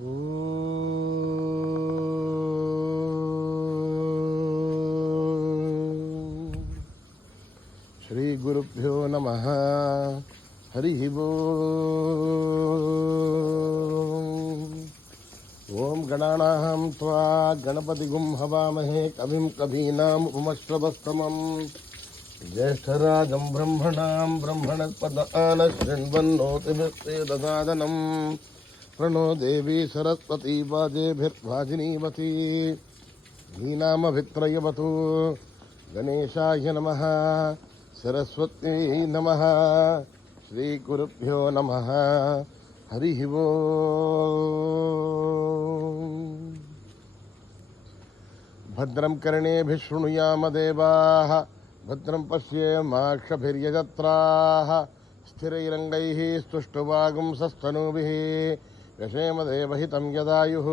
శ్రీ గురుభ్యో నమః. హరి ఓం గణానాం త్వా గణపతిగుం హవామహే కవిం కవీనాం ఉపమశ్రవస్తమం జ్యేష్ఠరాజం బ్రహ్మణాం బ్రహ్మణస్పదాన శృణ్వన్నోతిభిస్సేదసాదనం ప్రణో దేవీ సరస్వతీ వాజేభిర్వాజినీవతి ధీనామభిత్రయవతు. గణేశాయ నమః. సరస్వత్యై నమః. శ్రీ గురుభ్యో నమః. హరి ఓం. భద్రం కర్ణేభిః శృణుయామ దేవాః. భద్రం పశ్యేమాక్షభిర్యజత్రాః. స్థిరైరంగైః స్తుష్టువాగుంసస్తనూభిः. యశేమ దేవహితం యదాయుః.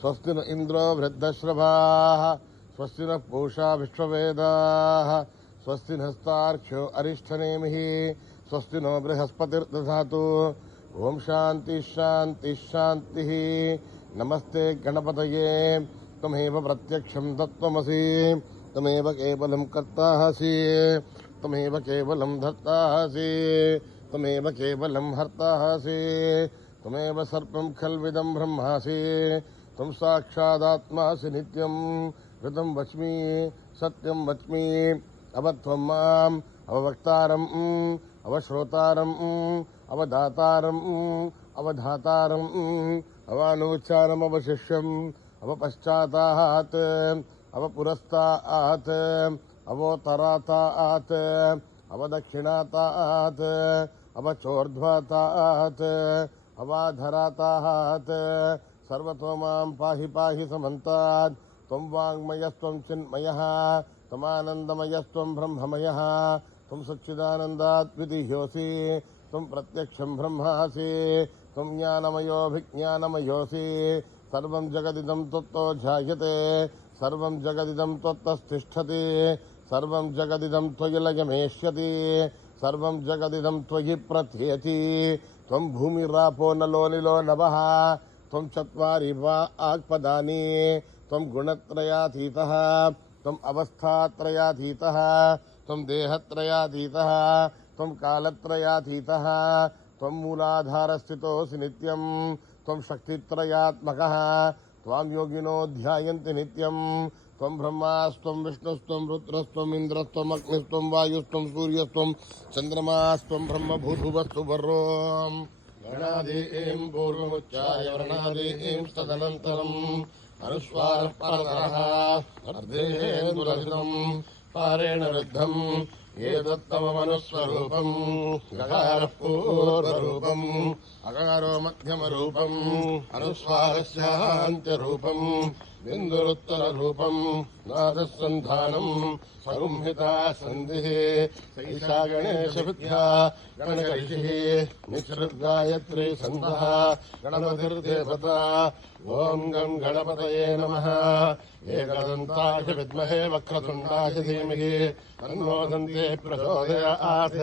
స్వస్తి న ఇంద్రో వృద్ధశ్రవాः. స్వస్తి నః పూషా విశ్వవేదాः. స్వస్తి నస్తార్క్ష్యో అరిష్టనేమిః. స్వస్తి నో బృహస్పతిర్దధాతు. ఓం శాంతి శాంతి శాంతి. నమస్తే గణపతయే. త్వమేవ ప్రత్యక్షం తత్వమసి. త్వమేవ కేవలం కర్తాసి. త్వమేవ కేవలం ధర్తాసి. త్వమేవ కేవలం హర్తాసి. త్వమేవ సర్వం ఖల్విదం బ్రహ్మాసి. త్వం సాక్షాదాత్మాసి నిత్యం. ఋతం వచ్మి సత్యం వచ్మి. అవత్వం మాం అవవక్తారం అవశ్రోతారం అవదాతారం అవధాతారం అవానోచ్చారం అవశిష్యం అవపశ్చాతాత్ అవపురస్తాత్ అవోత్తరాతాత్ అవదక్షిణాతాత్ అవచోర్ధ్వతాత్ అవాధరాతాత్. సర్వతో మాం పాహి పాహి సమంతాత్. త్వం వాङ्మయస్త్వం చిన్మయః. త్వమానందమయస్త్వం బ్రహ్మమయః. త్వం సచ్చిదానందాద్వితీయోసి. త్వం ప్రత్యక్షం బ్రహ్మాసి. త్వం జ్ఞానమయోభిజ్ఞానమయోసి. సర్వం జగదిదం త్వత్తో జాయతే. సర్వం జగదిదం త్వత్తస్థిష్ఠతి. సర్వం జగదిదం త్వయి లయమేష్యతి. సర్వం జగదిదం త్వయి ప్రథేతి. త్వం భూమిరాపో నలో నిలో నభః. త్వం చత్వారి వాక్పదాని. త్వం గుణత్రయాతీతః. త్వం అవస్థాత్రయాతీతః. త్వం దేహత్రయాతీతః. త్వం కాలత్రయాతీతః. త్వం మూలాధారస్థితోऽసి నిత్యం. త్వం శక్తిత్రయాత్మకః. త్వాం యోగినో ధ్యాయంతి నిత్యం. త్వం బ్రహ్మాస్త్వం విష్ణుస్త్వం రుద్రస్త్వం ఇంద్రస్త్వం అగ్నిస్త్వం వాయుస్త్వం సూర్యస్త్వం చంద్రమాస్త్వం బ్రహ్మభూర్భువస్సు వర్రోం. గణాదీం పూర్వముచ్చాయ వర్ణాదీం తదనంతరం అనుస్వార పరతరః అర్ధేందురహితం పారేణ రుద్ధం ఏదత్తమమనుస్వరూపం. గకారః పూర్వరూపం అకారో మధ్యమరూపం అనుస్వారస్యాంత్యరూపం బిందురుత్తరరూపం నాదస్సంధానం సంహితా సంధిః. సైషా గణేశవిద్యా గణకైషిః నిశ్రుద్గాయత్రీ సంధః గణపతిర్దేవతా. ఓం గం గణపతయే నమః. ఏకదంతాయ విద్మహే వక్రతుండాయ ధీమహి తన్నో దంతే ప్రచోదయాత్.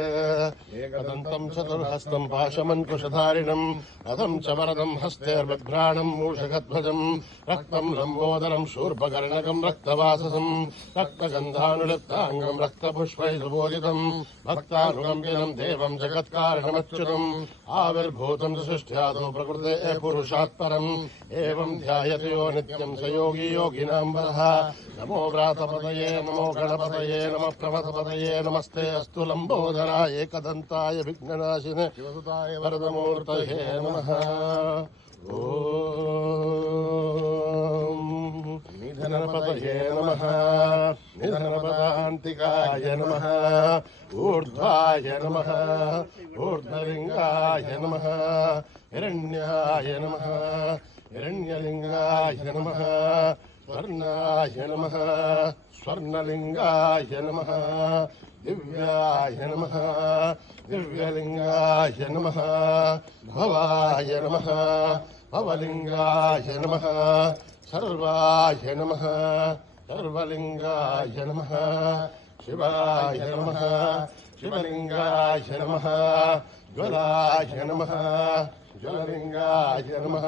ఏకదంతం చతుర్హస్తం పాశమంకుశధారిణం రథం చ వరదం హస్తేర్బిభ్రాణం మూషకధ్వజం రక్తం లంబోదరం శూర్పకర్ణకం రక్తవాససం రక్తగంధానులిప్తాంగం రక్తపుష్పైర్బోధితం భక్తానుగమ్యనం దేవం జగత్కారణమచ్యుతం ఆవిర్భూతం సృష్ట్యాదో ప్రకృతే పురుషాత్ పరం. ఏవం ధ్యాయతే యో నిత్యం స యోగి యోగినాం వరః. నమో వ్రాతపతయే నమో గణపతయే నమః ప్రమథపతయే నమస్తే అస్తు లంబోదరాయ ఏకదంతాయ విఘ్ననాశినే శివసుతాయ వరదమూర్తయే నమః. ఓం నిధనపతయే నమః. నిధనపదాంతికాయ నమః. ఊర్ధ్వాయ నమః. ఊర్ధ్వలింగాయ నమః. హిరణ్యాయ నమః. హిరణ్యలింగాయ నమః. స్వర్ణాయ నమః. స్వర్ణలింగాయ నమః. దివ్యాయ నమః. దివ్యలింగాయ నమః. భవాయ నమః. భవలింగాయ నమః. సర్వాయ నమః. సర్వలింగాయ నమః. శివాయ నమః. శివలింగాయ నమః. జ్వలాయ నమః. జ్వలలింగాయ నమః.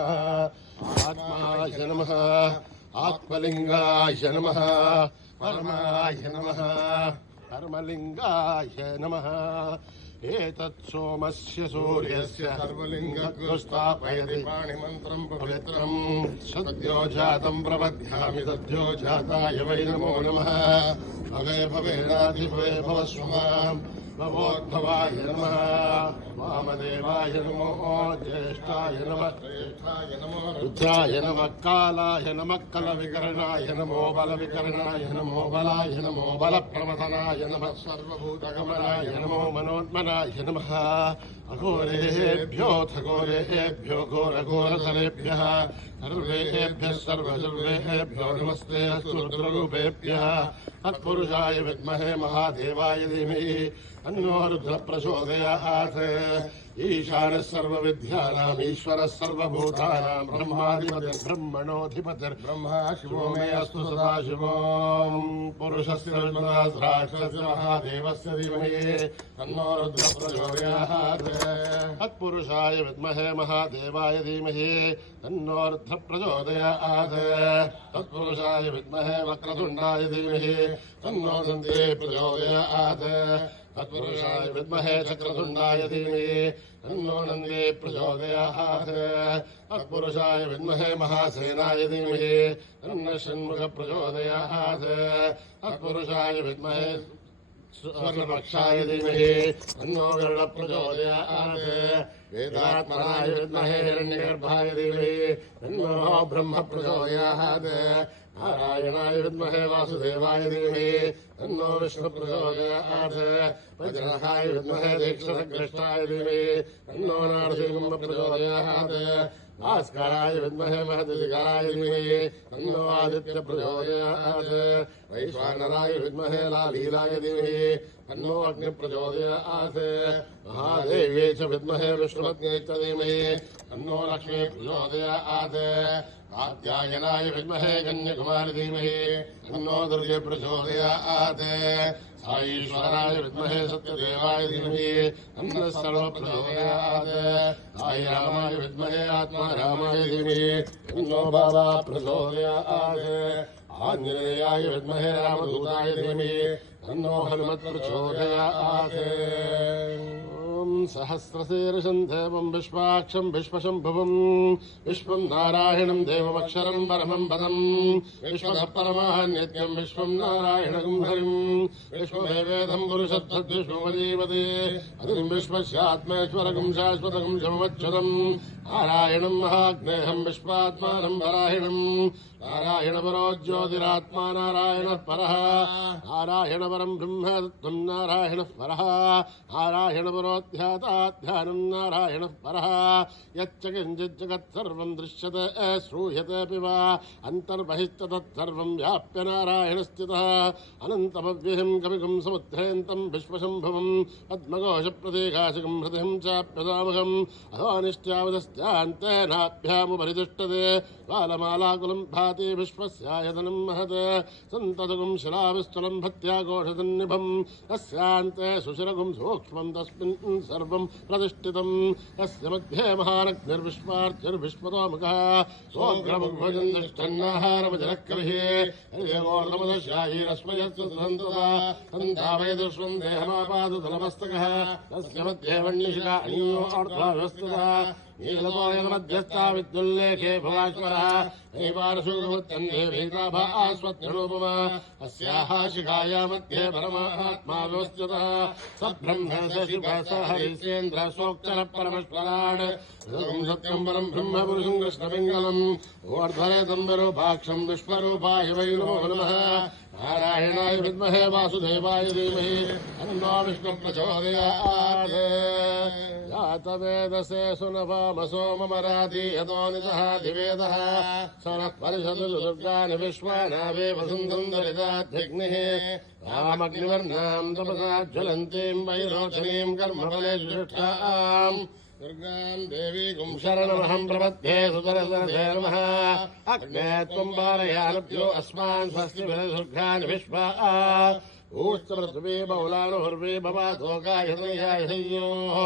స్వలింగాయ నమః పరమాయ నమః పరమలింగాయ నమః ఏతత్ సోమస్య సూర్యస్య సర్వలింగస్థాపయతి పాణిమంత్రం పవిత్రం సద్యో జాతం ప్రపద్యామి సద్యో జాతాయ వై నమో నమః భవే భవేనాధిపే భవస్వమాం భవోద్భవాయ నమః వామదేవాయ నమో జ్యేష్ఠాయ నమః రుద్రాయ నమః కాలాయ నమః కలవికరణాయ నమో బలవికరణాయ నమో బలాయ నమో బలప్రమథనాయ నమః సర్వభూతగమనాయ నమో మనోన్మనాయ నమః అఘోరేభ్యోऽథ ఘోరేభ్యో ఘోరఘోరతరేభ్యः సర్వేభ్యः సర్వసర్వేభ్యో నమస్తే అస్తు రుద్రరూపేభ్యः తత్పురుషాయ విద్మహే మహాదేవాయ ధీమహి తన్నో రుద్రః ప్రచోదయాత్ ఈశానः సర్వవిద్యానాం ఈశ్వరः సర్వభూతానాం బ్రహ్మాధిపతిర్ బ్రహ్మణోధిపతిర్ బ్రహ్మా శివో మే అస్తు సదాశివం పురుషస్య విద్మరాజ్రాక్షస్య మహాదేవస్య ధీమహి తన్నో రుద్రః ప్రచోదయాత్ తత్పురుషాయ విద్మహే మహాదేవాయ ధీమహి తన్నో రుద్రః ప్రచోదయాత్ తత్పురుషాయ విద్మహే వక్రతుండాయ ధీమహి తన్నో దంతే ప్రచోదయాత్ తత్పురుషాయ విద్మహే చక్రతుండాయ ధీమహి తన్నో నందే ప్రచోదయాత్ తత్పురుషాయ విద్మహే మహాసేనాయ ధీమహి తన్నో షణ్ముఖ ప్రచోదయాత్ తత్పురుషాయ విద్మహే స్వర్ణపక్షాయ ధీమహి తన్నో గరుడ ప్రచోదయాత్ వేదాత్మనాయ విద్మహే హిరణ్యగర్భాయ ధీమహి తన్నో బ్రహ్మ ప్రచోదయాత్ నారాయణాయ విద్మహే వాసుదేవాయ ధీమహి తన్నో విష్ణు ప్రచోదయాత్ వజ్రహాయ విద్మహే దీక్షసగ్రష్టాయ ధీమహి తన్నో నారసింహ ప్రచోదయాత్ భాస్కరాయ విద్మహే మహద్దిగారాయ ధీమహి తన్నో ఆదిత్య ప్రచోదయాత్ వైశ్వానరాయ విద్మహే లాలీలాయ ధీమహి తన్నో అగ్ని ప్రచోదయాత్ మహాదేవ్యై చ విద్మహే విష్ణుపత్న్యై చ ధీమహి తన్నో లక్ష్మీ ప్రచోదయాత్ కాత్యాయనాయ విద్మహే కన్యాకుమారి ధీమహి తన్నో దుర్గే ప్రచోదయాత్ సాయీశ్వరాయ విద్మహే సత్యదేవాయ ధీమహి తన్నః సర్వ ప్రచోదయాత్ సాయి రామాయ విద్మహే ఆత్మారామాయ ధీమహి తన్నో బాబా ప్రచోదయాత్ ఆంజనేయాయ విద్మహే రామదూతాయ ధీమహి తన్నో హనుమత్ ప్రచోదయాత్ సహస్రశీర్షం దేవం విశ్వాక్షం విశ్వశంభువం విశ్వం నారాయణం దేవమక్షరం పరమం పదం విశ్వః పరమాన్యత్యం విశ్వం నారాయణం హరిం విశ్వమేవేదం పురుషత్వద్విశ్వమజీవతే అదిం విశ్వస్యాత్మేశ్వరకం శాశ్వతకం శమవచ్యుతం నారాయణం మహాగ్నేహం విశ్వాత్మానం నారాయణం నారాయణ పరో జ్యోతిరాత్మా నారాయణ పరః నారాయణ పరం బ్రహ్మతత్వం నారాయణ పరః నారాయణ పరోధ్యాతాధ్యానం నారాయణ పరః యచ్చ కించిత్ జగత్ సర్వం దృశ్యతే శ్రూయతే వా అంతర్బహిస్తత్ వ్యాప్య నారాయణ స్థితః అనంతమవ్యయం కవికం సముద్రేంతం విశ్వశంభువం పద్మఘోష ప్రదేకాశకం హృదయం చాప్యదామహం అధోనిష్ట్యావదస్యాంతేనాభ్యాముపరితిష్టతే బాలమాలాకులం భాతి విశ్వస్యాయతనం మహత్ సంతతుకం శిలావిస్థలం భక్త్యాఘోషసన్నిభం తస్యాంతే సుశిరగుం సూక్ష్మం తస్మిన్ సర్వం ప్రతిష్ఠితం తస్య మధ్యే మహానగ్నిర్విశ్వార్చిర్విశ్వతోముఖः సోగ్రముగ్భజం తిష్టన్నాహారమజనక్కలిః హరియోర్నమదశాయీరస్మయత్సుధంతదా సంధావయదుష్వం దేహమాపాదుతలమస్తకः తస్య మధ్యే వన్నిశిఖా అణీయో అర్ధావ్యస్తः నీలతోయమధ్యస్థా విద్యుల్లేఖే భువాశ్వరः నైవారశూరముత్తందే భీతాభాస్వత్యనూపమా అస్యాః శిఖాయా మధ్యే పరమాత్మా వ్యవస్థితः సబ్రహ్మేంద్ర సోక్షర పరమేశ్వరాడ్ సత్యం పరం బ్రహ్మ పురుషం కృష్ణపింగళం ఓర్ధ్వరేతం విరూపాక్షం విశ్వరూపాయ వై నమో నమః నారాయణాయ విద్మహే వాసుదేవాయ ధీమహి తన్నో విష్ణు ప్రచోదయాత్ జాతవేదసే సునవామసో మమరాధి యతోనితః దివేదః సనః పరిషదు దుర్గాని విశ్వానావే వసుంధం దరిదాధ్యగ్నిః రామగ్నివర్ణాం తపసా జ్వలంతీం వైరోచనీం కర్మఫలేషు శిష్టాం దుర్గాం దేవీగుం శరణమహం ప్రపద్యే సుతరసరథే నమః అగ్నే త్వం పారయానభ్యో అస్మాన్ స్వస్తి దుర్గాని విశ్వా ऊश्च पृथ्वी बहुलानुर्वी भवातोकायतनयाययोः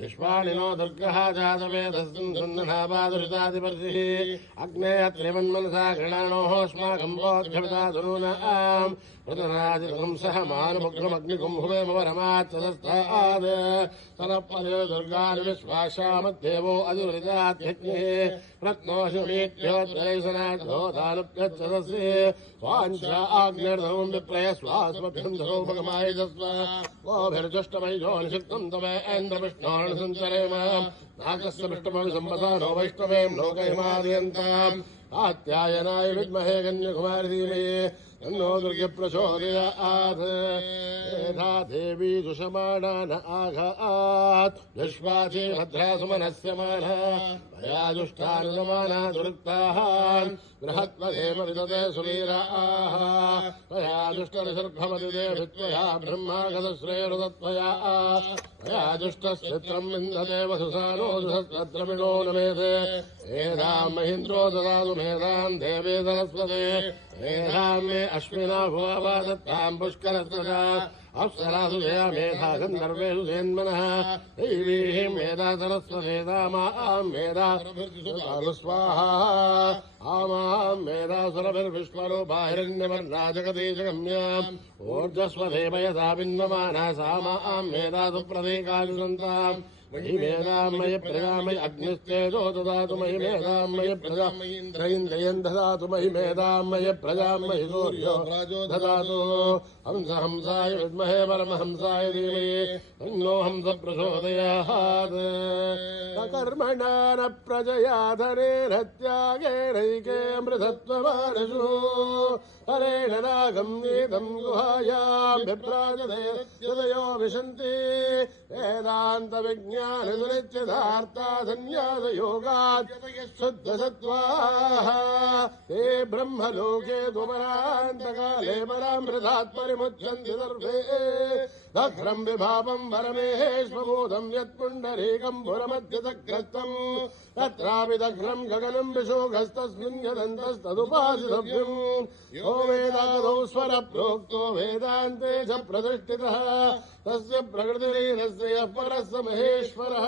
विश्वाणिनो दुर्गः जातवेदस्सन्नाबादुरितादिपर्षिः अग्ने त्रिवन्मनसा गृणानोऽस्माकं बोध्यमिता धनूनाम् प्रतराजितं सह मानमुग्रमग्निकुं हुवेमवरमाच्चदस्ताद् तनपदे दुर्गानि विश्वाशामद्देवो अधिवृतात्यग्निः रत्नोऽशमीत्योत्तरैसनाद्धोतानुप्यच्छदस्य स्वाञ्चा आग्नेर्धनुं विप्रय स्वास्मभ्यं धनोपगमायजस्व गोभिर्जुष्टमयिजो निषिक्तं तवेन्द्रविष्णोर्णसञ्चरेम नाकस्य पृष्ठमविसम्पदा नो वैष्णवें लोकहिमादयन्ताम् आत्यायनाय विद्महे कन्याकुमारी धीमहि तन्नो दुर्गे प्रचोदयात् मेधा देवी सुषमाणा न आघात् विश्वासी भद्रासुमनस्य मानः मया दुष्टानुगमाना दुरुक्ताः बृहत्पदेव विदते सुवीराः त्वया दुष्टनिसर्गमदिदे वित्वया ब्रह्मागतश्रेरुदत्वया त्वया दुष्टश्चित्रं विन्दते वसुसानो दुःखद्रमिणो नमेते मेधां महीन्द्रो ददातु मेधां देवी सरस्वते मेधां मे अश्विना भुवा दत्तां पुष्करस्वजा अप्सरासु जया मेधा गन्धर्वेषु सेन्मनः दैवीः मेधा सरस्वतेदामां मेधा स्वाहा आमां मेधा सुरभिर्विश्वरूपा हिरण्यवर्णाजगदीशगम्याम् ऊर्जस्वदेव यथा बिन्वमाना सा मां मेधा सुप्रतीकानि सन्ताम् मयि मेधामयि प्रजामयि अग्निस्तेजो ददातु मयि मेधामयि प्रजामयि इन्द्रयन् ददातु मयि मेधामयि प्रजामयि सूर्यो राजो ददातु हंसाय विद्महे परमहंसाय धीमहि तन्नो हंस प्रचोदयात् कर्मणा न प्रजया धनेन त्यागेनैके मृधत्वमानसु हरेण रागं नीतं गुहायां विभ्राजते हृदयो विशन्ति वेदान्तविज्ञानदुरिच्यदार्था सन्न्यासयोगात् शुद्धसत्त्वाः ते ब्रह्मलोके दुमरान्तकाले परामृतात् परिमुच्यन्ति सर्वे दघ्रं विभावं वरमेश्वबोधं यत्पुण्डरीकं पुरमध्यदग्रस्तम् तत्रापि दघ्रं गगनं विशोकस्तस्मिन् यदन्तस्तदुपासितव्यम् यो वेदादौ स्वरप्रोक्तो वेदान्ते च प्रतिष्ठितः तस्य प्रकृतिरीनस्य यः परः स महेश्वरः।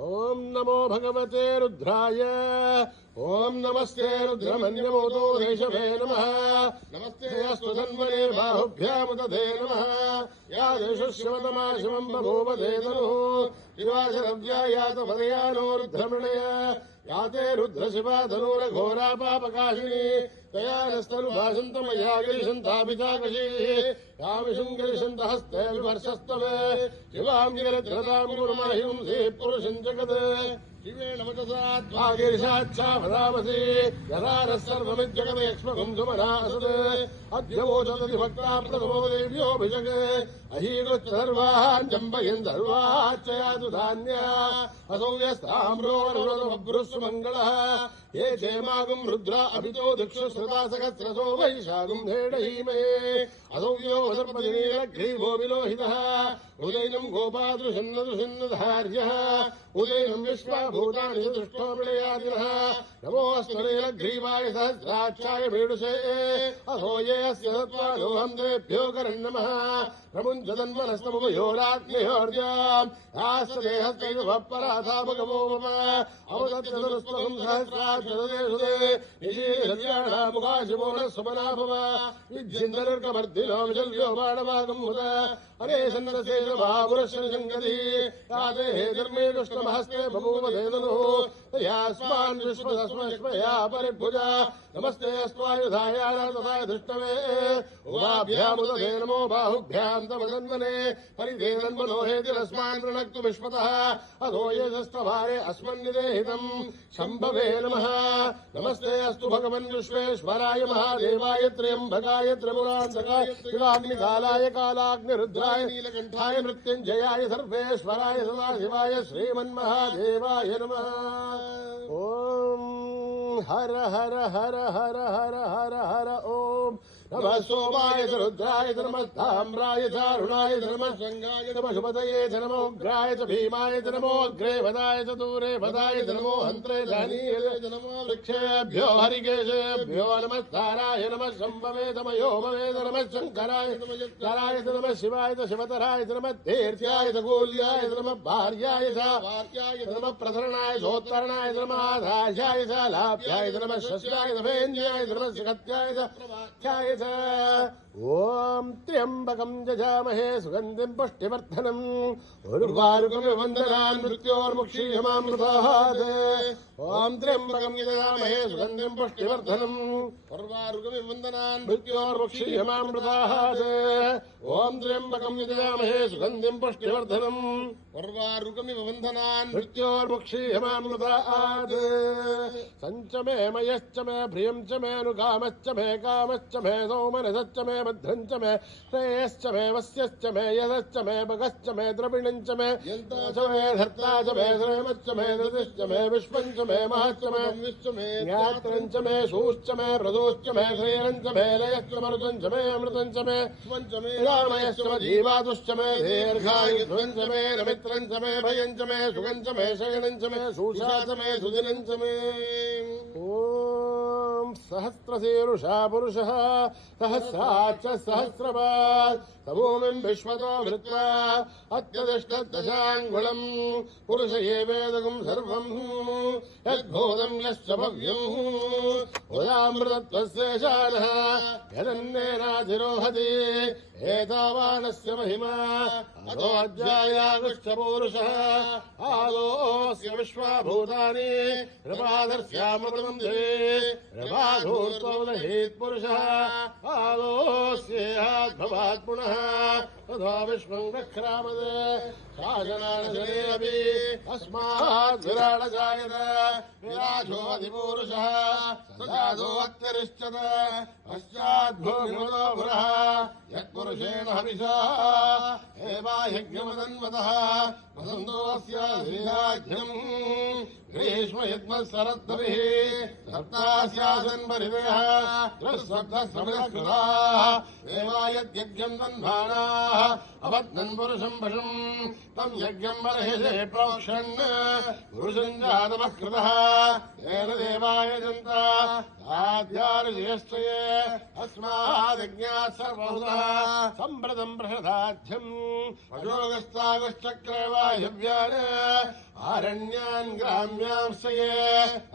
ओम नमो भगवते रुद्राय ओम नमस्ते रुद्रमन्यमोदो देशवे नमः नमस्ते अस्तु धन्वने बाहुभ्यामुदधे नमः या देशशिवतमा शिवं बभूव धेतनुः शिवाशरव्या यातपदयानो रुद्रमृणय याते रुद्रशिवा धनुरघोरा पापकाशिनी तया नस्तनुभाषन्तमया गिरिशन्तापिताकशीः कामिषुं गिरिशन्तहस्ते विवर्षस्तवे शिवां गिरिध्रतां गुरुमहिंसे पुरुषं जगत् शिवेन वचसा गिरिशाच्छावदामसि यदा सर्वमिज्जगदयक्ष्मकं सुमनासत् अद्यवोचदति भक्ता प्रथमो देव्योऽभिषक् अहीकृत्य सर्वान् जम्बयन् सर्वाच्चयातु धान्या असौ यस्ताम्रो वरुणबभ्रुस्सु मङ्गलः ये क्षेमागुं रुद्रा अभितो दिक्षुश्रुता सहस्रसो वैशागुं धेडहीमहे असौ यो सर्पदिनीलग्रीवो विलोहितः उदैनं गोपादृशन्नदृशन्नधार्यः उदैनं विश्वाभूतानि दृष्टो प्रलयादिनः नमोऽस्मरेलग्रीवाय सहस्राक्षाय मेडुषे अहो ये अस्य सत्त्वादोऽहं देभ्यो करन्नमः प्रमुञ्चतन्वनस्तमुभयोराग्निहोर्जाम् आस्तदेहस्तैर्वपराथा भगवो मम अवदत्यदुरुस्त्वं सहस्राक्षरदेशुदे निशीलल्याणा शिवो न सुमना भव विद्येन्दर्कमर्दिनो विशल्यो बाणवागं मुद हरे सन्नसेशभापुरश्शनिसङ्गति याते हे धर्मे दुष्टमहस्ते बभूव धेनुः यास्मान् विश्वदस्मश्मया परिभुजा नमस्ते अस्त्वायुधाय तथाय दृष्टवे उभाभ्यामुदधे नमो बाहुभ्यां तव तन्वने परिधेनन्मनोहेतिरस्मान् प्रणक्तु विश्वतः अधो यशस्तभारे अस्मन्निदेहितं शम्भवे नमः नमस्ते अस्तु भगवन् विश्वेश्वराय महादेवाय त्र्यम्बकाय त्रिपुरान्तकाय शिवाग्निकालाय कालाग्निरुद्राय नीलकण्ठाय मृत्युञ्जयाय सर्वेश्वराय सदाशिवाय श्रीमन्महादेवाय नमः। ओम हर हर हर हर हर हर हर ओम नमः सोमाय च रुद्राय च नमः ताम्राय च अरुणाय च नमः शङ्गाय नमः शुभदये च नमो उग्राय च भीमाय च नमो अग्रे वदाय च दूरे वदाय च नमो हन्त्रे जानीय च नमो वृक्षेभ्यो हरिकेशेभ्यो नमः ताराय नमः शम्भवे च मयोमवे च नमः शङ्कराय च नमः शिवाय च शिवतराय च नमः तीर्थ्याय च गोल्याय च नमः भार्याय च नमः प्रधरणाय चोत्तरणाय च नमः आधार्याय च लाभ्याय च नमः शस्याय च भेन्द्याय च नमः शिखत्याय च प्रभाख्याय च ओम त्र्यंबकं यजामहे सुगन्धिं पुष्टिवर्धनम् उर्वारुकमिव वन्दनान् मृत्योर्मुक्षीयमामृतात् ओम त्र्यंबकं यजामहे सुगन्धिं पुष्टिवर्धनम् उर्वारुकमिव वन्दनान् मृत्योर्मुक्षीयमामृतात् ओम त्र्यंबकं यजामहे सुगन्धिं पुष्टिवर्धनम् उर्वारुकमिव वन्दनान् मृत्योर्मुक्षीयमामृतात् सञ्च मे मयश्च मे प्रियं च मे अनुकामश्च मे कामश्च मे सौमनसश्च मे भद्रञ्च मे श्रेयश्च मे वस्यश्च मे यदश्च मे भगश्च मे द्रविणञ्च मे च मे धर्ता च मे श्रेमश्च मे धृतिश्च मे विश्वञ्च मे महश्च मे ज्ञात्रञ्च मे शूश्च मे प्रदोश्च मे श्रेयञ्च मे लयश्च मरुतञ्च मे अमृतञ्च मे रामयश्च मे जीवादुश्च मे दीर्घायुध्वञ्च मे नमित्रञ्च मे भयञ्च मे सुगञ्च मे शयनञ्च मे शूषा च मे सुदिनञ्च मे ओम सहस्रशीर्षा पुरुषः सहस्राच्च सहस्रपात् तमोमिं विश्वतो भृत्वा अत्यतिष्ठद्दशाङ्गुलम् पुरुष एवेदगुं सर्वं यद्भूतं यश्च भव्यम् उदामृतत्वस्य शानः यदन्नेनाधिरोहति एतावानस्य महिमा अधोऽध्यायागुश्च पूरुषः आदोऽस्य विश्वाभूतानि कृपादर्श्यामृतं देवे कृपाधूर्त्वोदहीत् पुरुषः आदोऽस्येहाद्भवात् पुनः तथा विश्वं वक्रामदे शासनानशने अपि अस्मात् विराडजायत विराजोऽधिपूरुषः सजातोऽत्यरिष्यत पश्चाद्भूमिमदो पुरः यत्पुरुषेण हविषा एवायज्ञमदन्वतः वसन्तोऽस्याधिराज्यम् ग्रीष्म यद्मत्सरद्भिः सप्तास्यासन् परिदयः सप्तसमिदकृताः एवायद्यज्ञम् तन्भाणाः अबध्नन् पुरुषम् पशुम् तम् यज्ञम् बर्हिषे प्रोक्षन् पुरुषम् जातमः कृतः येन देवायजन्त आद्यार्षयश्च ये अस्माद्यज्ञात् सर्वहुतः सम्प्रतम् प्रषदाध्यम् पशोगस्तागश्चक्रे वायव्यान् आरण्यान् ग्राम्यांश्च ये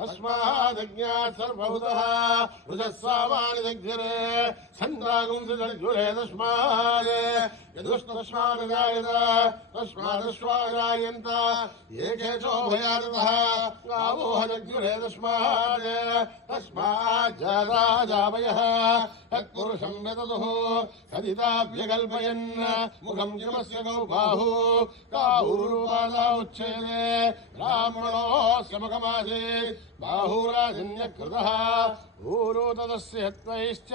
अस्मादज्ञात् सर्वहुतः वृषस्वामानि दग्धिरे सन्दागुंसुजुरे तस्मात् यदुष्टस्मादजायत तस्मादश्वाजायन्त एके चोभयातः गावोह दग्धिरे तस्मात् तस्माज्जाता जावयः यत्पुरुषं यततुः कदिताभ्यकल्पयन् मुखं यमस्य गौ बाहु काहुरुपादा उच्छेदे ब्राह्मणोऽस्य मुखमासीत् बाहुराजन्यकृतः ऊरो तदस्य हत्वैश्च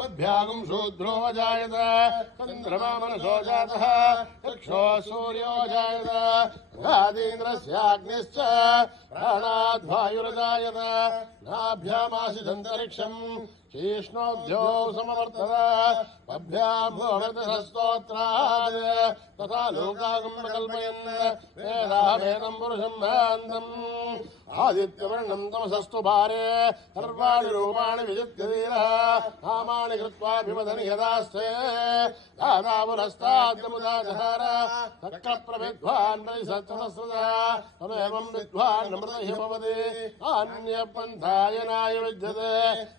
अभ्यागं शूद्रो जायत चन्द्रमा मनसो जातः यक्षो सूर्यो जायत राजेन्द्रस्याग्निश्च प्राणाद्वायुरजायत नाभ्यामासिदन्तरिक्षम् शीष्णोऽध्यो समवर्तत पभ्याम् भूमिर्दशस्तोत्रात् तथा लोकागम् कल्पयन् वेदाभेदम् पुरुषम् भान्तम् आदित्यवर्णम् तमसस्तु भारे सर्वाणि रूपाणि विजित्य धीरः नामानि कृत्वाभिमदनि यदास्ते दादापुरस्ताद्यमुदाजहार तक्रप्रविद्वान् परिसत्सहस्रतः तमेवम् विद्वान् अमृतः भवति अन्यपन्थायनाय विद्यते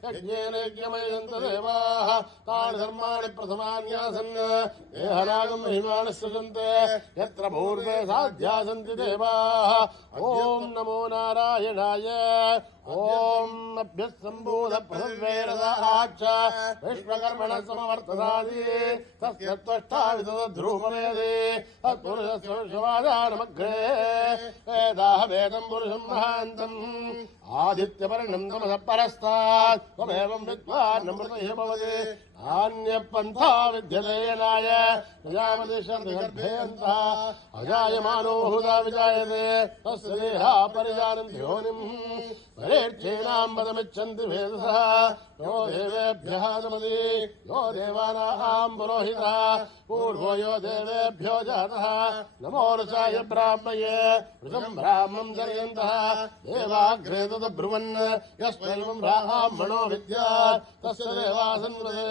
यज्ञेन यज्ञमयन्त देवाः तानि धर्माणि प्रथमान्यासन् देहरागम् महिमानः सृजन्ते यत्र पूर्वे साध्या सन्ति देवाः ॐ नमो नारायणाय ॐ अभ्यस्सम्भूतप्रसवेरदाच्च विश्वकर्मणः समवर्तदादि तस्य त्वष्टावितध्रूपमेधि तत्पुरुषस्य विश्ववादानमग्रे वेदाहवेदम् पुरुषम् महान्तम् आदित्यवर्णम् तमसः परस्तात् त्वमेवम् विद्वान् अमृतः भवति अन्यपन्था विद्यतेनाय प्रजापतिशर्धगर्भेऽन्तः अजायमानो बहुधा विजायते तस्य देहा परिजानन्ति योनिम् परेर्थेनाम् पदमिच्छन्ति भेदसः यो देवेभ्यः नमति यो देवानाम् पुरोहितः पूर्वो यो देवेभ्यो जातः नमो रसाय ब्राह्मये वृषम् ब्राह्मम् जनयन्तः देवाग्रे तद्ब्रुवन् यस्मैवम् ब्राह्मणो विद्यात् तस्य देवासन्वदे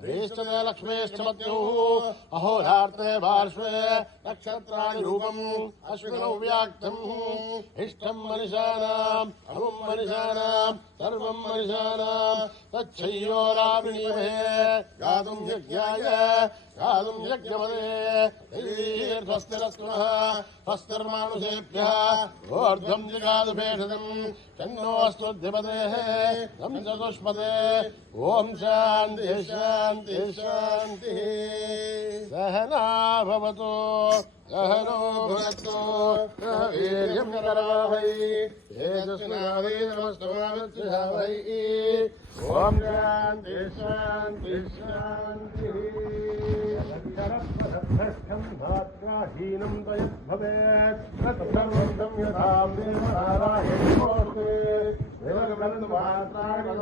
प्रेष्ठते लक्ष्मीश्चमत्युः अहोरार्ते पार्श्वे नक्षत्राणि रूपम् अश्विनौ व्याक्तम् इष्टम् मनिषाणाम् अमुम् मनिषाणाम् सर्वम् मनिषाणाम् तच्छय्योराविणीमहे गातुम् यज्ञाय गातुम् यज्ञमदे दैवीर्स्वस्तिरस्तुनः स्वस्तिर्मानुषेभ्यः ऊर्ध्वम् जिगादुभेषजम् तन्नोऽस्तुद्धिपतेः तं चतुष्पदे ॐ शान्तिः शान्तिः शान्तिः सहना भवतु सहनो भुनक्तु वीर्यम् करवावहै तेजस्विनावधीतमस्तमाविद्विषावहै ॐ शान्तिः शान्तिः शान्तिः भ्रष्टम् भात्राहीनम् तयद्भवेत् तत्सर्वं यथाम् देवनारायणोऽस्ते देवगन्धमात्राणि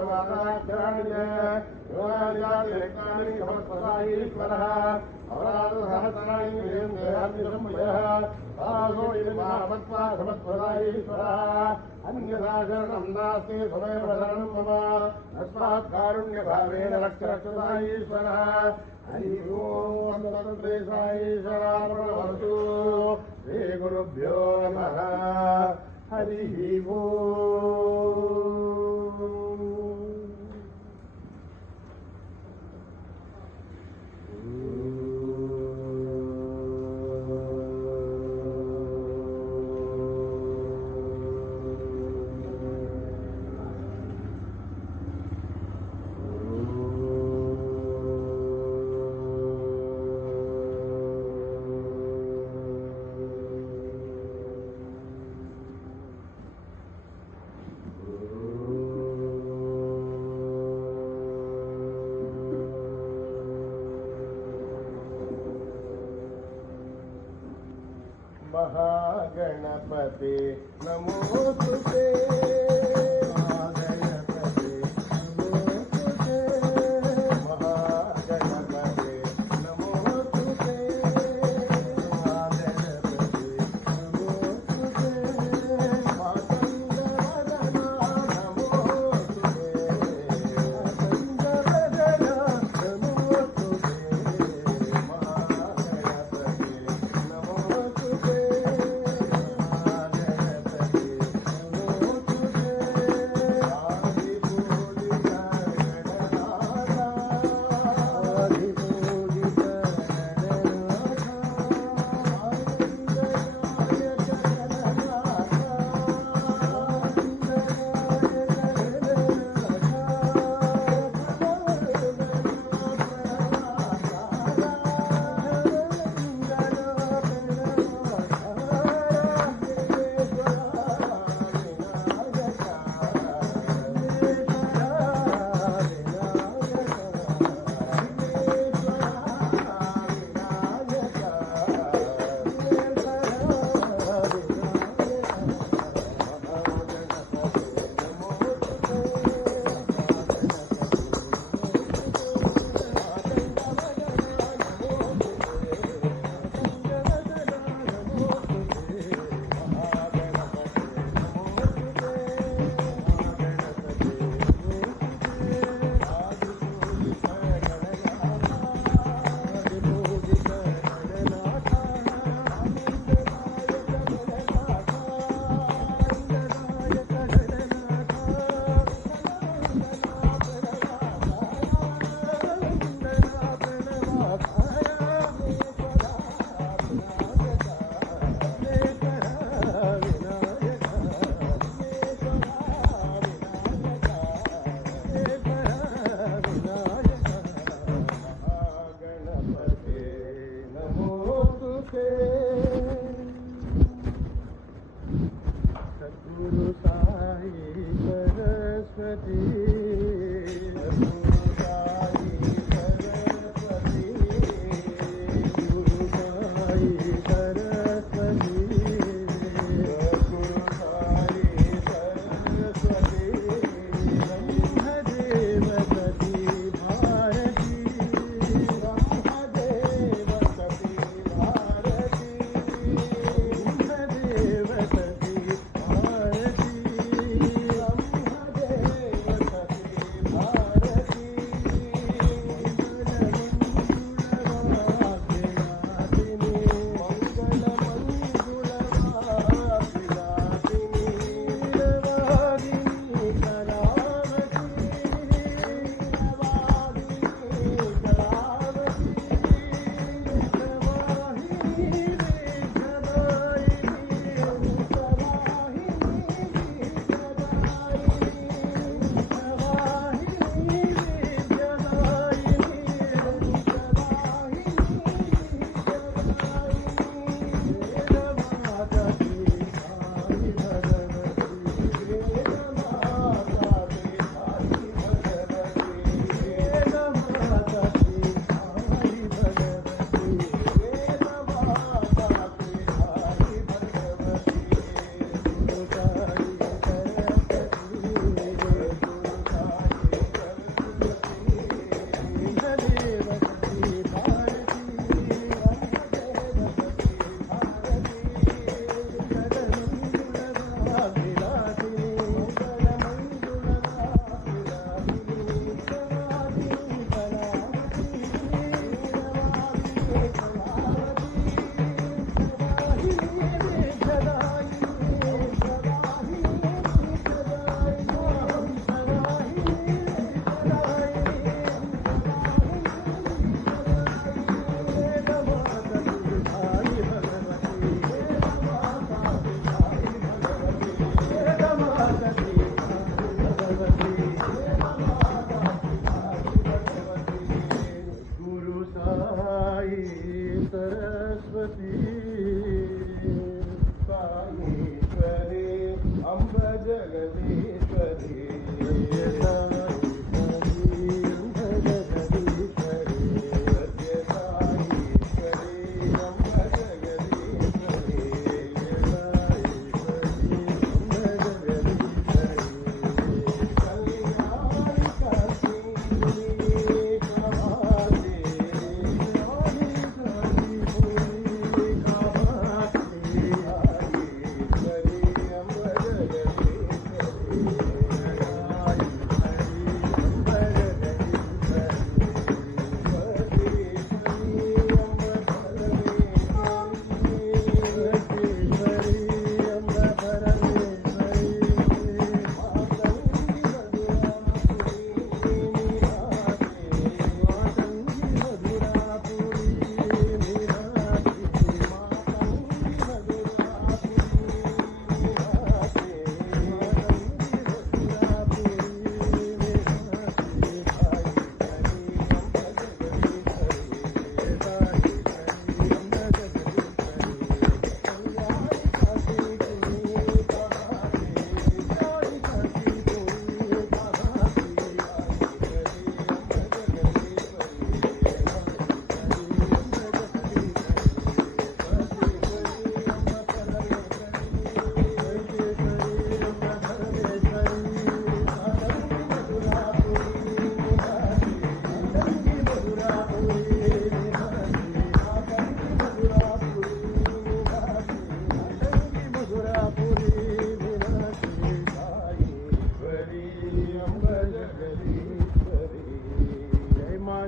समस्पदाईश्वरः अपराधसहस्राणि तासो इमावत्वा समस्पदाईश्वरः अन्यथा शरणम् नास्ति स्वमेव शरणम् मम तस्मात् कारुण्यभावेन रक्षरक्षदाईश्वरः हरि ओम् तत्रेशाईश्वरार्पणमस्तु श्रीगुरुभ्यो नमः हरिः ओम् महागणपते नमोस्तुते महागणपते नमोस्तुते महागणपते नमोस्तुते महागणपते नमोस्तुते मातङ्गवदना नमोस्तुते मातङ्गवदना नमोस्तुते महागणपते नमोस्तुते सरस्वती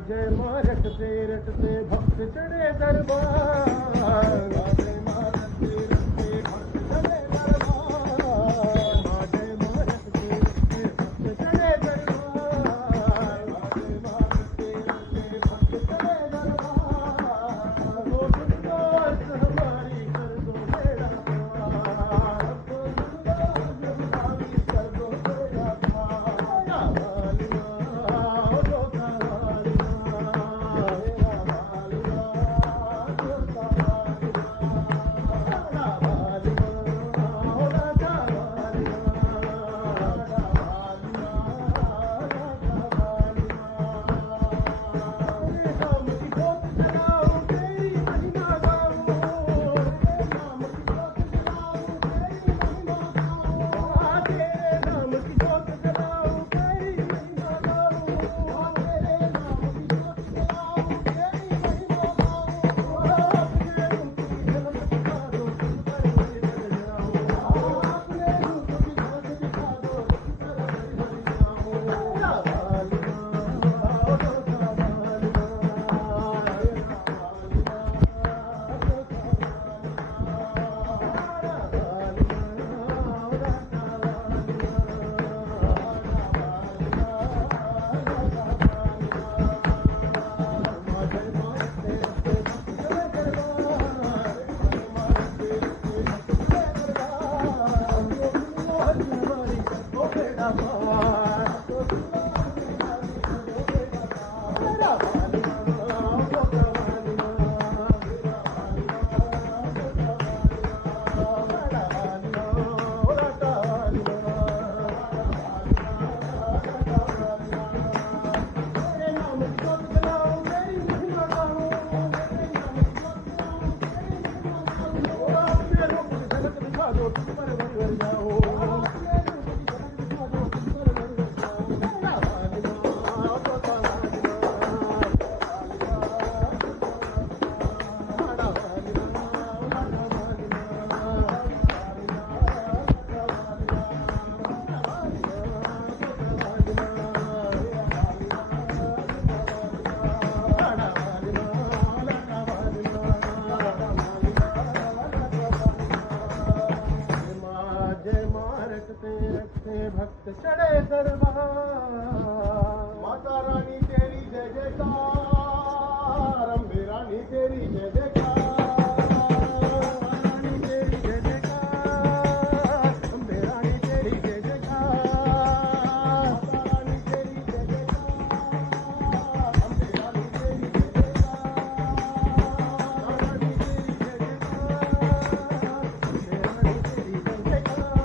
जय माँ रटते भक्त चढ़े दरबार जय माँ रटते भक्त चढ़े दरबार जय माँ रटते भक्त चढ़े दरबार जय माँ रटते भक्त चढ़े दरबार वो दुर्दास हमारी कर दो बेड़ा पार तो दुर्दास हमारी कर दो बेड़ा पार भक्त चढ़े दरबार माता रानी तेरी जय जयकार अम्बे रानी तेरी जय जयकार रानी तेरी जय जयकार अम्बे रानी तेरी जय जयकार माता रानी तेरी जय जयकार अम्बे रानी तेरी जय जयकार रानी तेरी जय जयकार अम्बे रानी तेरी जय जयकार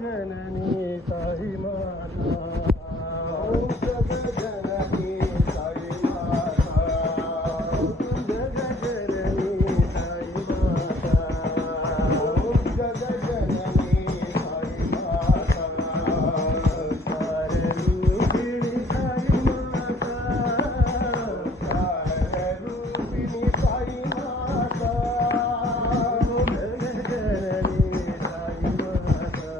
जननी साई माता ओम जग जननी साई माता ओम जग जननी साई माता ओम जग जननी साई माता रूपिणी साई माता रूपिणी साई माता ओम जग जननी साई माता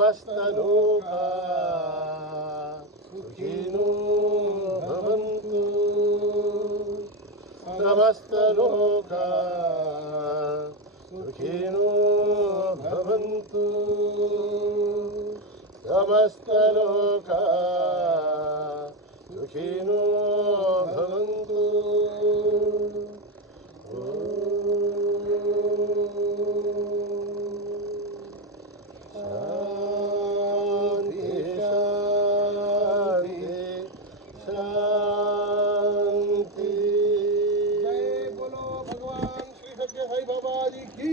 समस्त लोका सुखिनो भवन्तु समस्त लोका सुखिनो भवन्तु समस्त लोका सुखिनो भवन्तु शान्ति शान्ति शान्ति। जय बोलो भगवान श्री सत्य साई बाबा जी की।